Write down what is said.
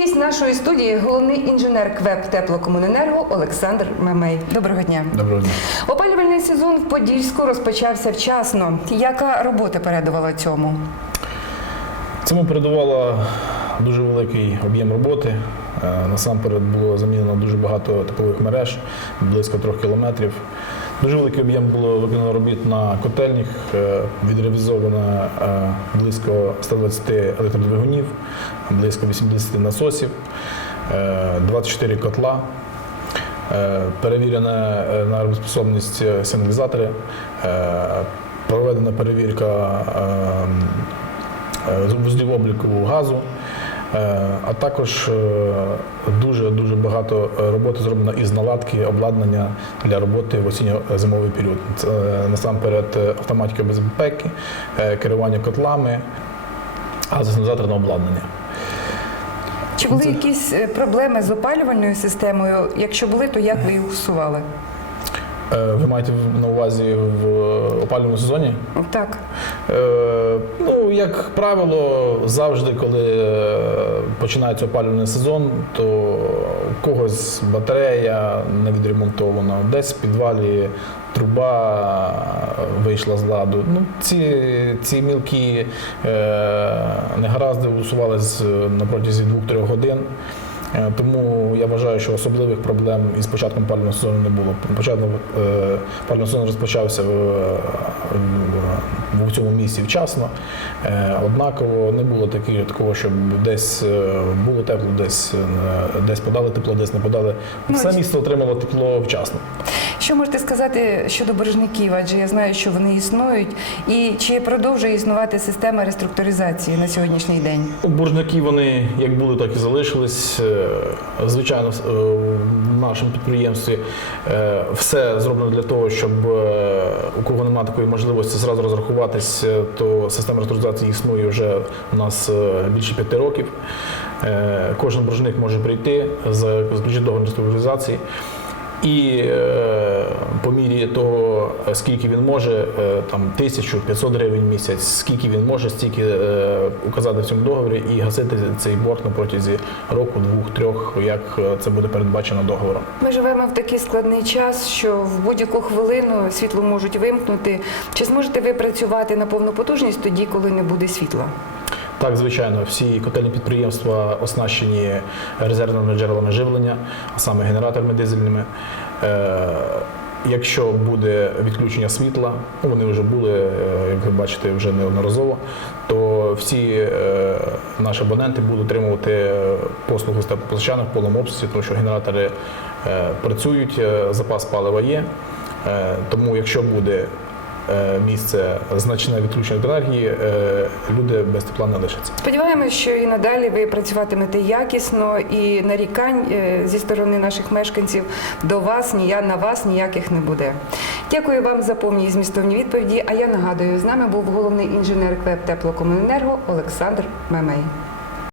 гість нашої студії головний інженер КВЕП Теплокомуненерго Олександр Мемей. Доброго дня. Доброго дня. Опалювальний сезон в Подільську розпочався вчасно. Яка робота передувала цьому? Цьому передувало дуже великий об'єм роботи. Е, Насамперед було замінено дуже багато теплових мереж, близько трьох кілометрів. Дуже великий об'єм було виконано робіт на котельнях, е, відревізовано е, близько 120 електродвигунів, близько 80 насосів, е, 24 котла. Е, Перевірена е, на роботоспособність е, сигналізатори, е, проведена перевірка е, е, вузлів обліку газу, е, а також дуже-дуже багато е, роботи зроблено із наладки обладнання для роботи в осінньо-зимовий період. Це е, насамперед е, автоматика безпеки, е, керування котлами, газосигналізаторне обладнання. Чи були якісь е, проблеми з опалювальною системою? Якщо були, то як ви їх усували? Е, Ви маєте на увазі в опалювальному сезоні? Так. Е, ну, як правило, завжди, коли е, починається опалювальний сезон, то у когось батарея не відремонтована, десь в підвалі труба вийшла з ладу. Ну, ці, ці мілкі е, негаразди усувалися на протязі 2-3 годин. Е, Тому я вважаю, що особливих проблем із початком пального сезону не було. Початок е, пального сезону розпочався в, в, цьому місці вчасно. Е, Однаково не було такі- такого, щоб десь е, було тепло, десь, е, десь подали тепло, десь не подали. Ну, Все місто отримало тепло вчасно. Що можете сказати щодо боржників? Адже я знаю, що вони існують. І чи продовжує існувати система реструктуризації на сьогоднішній день? Боржники вони як були, так і залишились. Е, Звичайно, в- е, нашому підприємстві е, все зроблено для того, щоб у кого немає такої можливості зразу розрахуватись, е, то система реструктуризації існує вже у нас більше п'яти років. Кожен боржник може прийти, заключити договір реструктуризації. І е, по мірі того, скільки він може, е, там 1500 гривень місяць, скільки він може, стільки е, указати в цьому договорі і гасити цей борг на протязі року, двох, трьох, як це буде передбачено договором. Ми живемо в такий складний час, що в будь-яку хвилину світло можуть вимкнути. Чи зможете ви працювати на повну потужність тоді, коли не буде світла? Так, звичайно, всі котельні підприємства оснащені резервними джерелами живлення, а саме генераторами дизельними. Е, Якщо буде відключення світла, ну вони вже були, е, як ви бачите, вже неодноразово, то всі е, наші абоненти будуть отримувати послугу з теплопостачання в повному обсязі, тому що генератори працюють, запас палива є. Тому якщо буде місце значне відключення енергії, е, люди без тепла не лишаться. Сподіваємось, що і надалі ви працюватимете якісно і нарікань е, зі сторони наших мешканців до вас, ні я на вас ніяких не буде. Дякую вам за повні і змістовні відповіді. А я нагадую, з нами був головний інженер КВЕП Теплокомуненерго Олександр Мемей.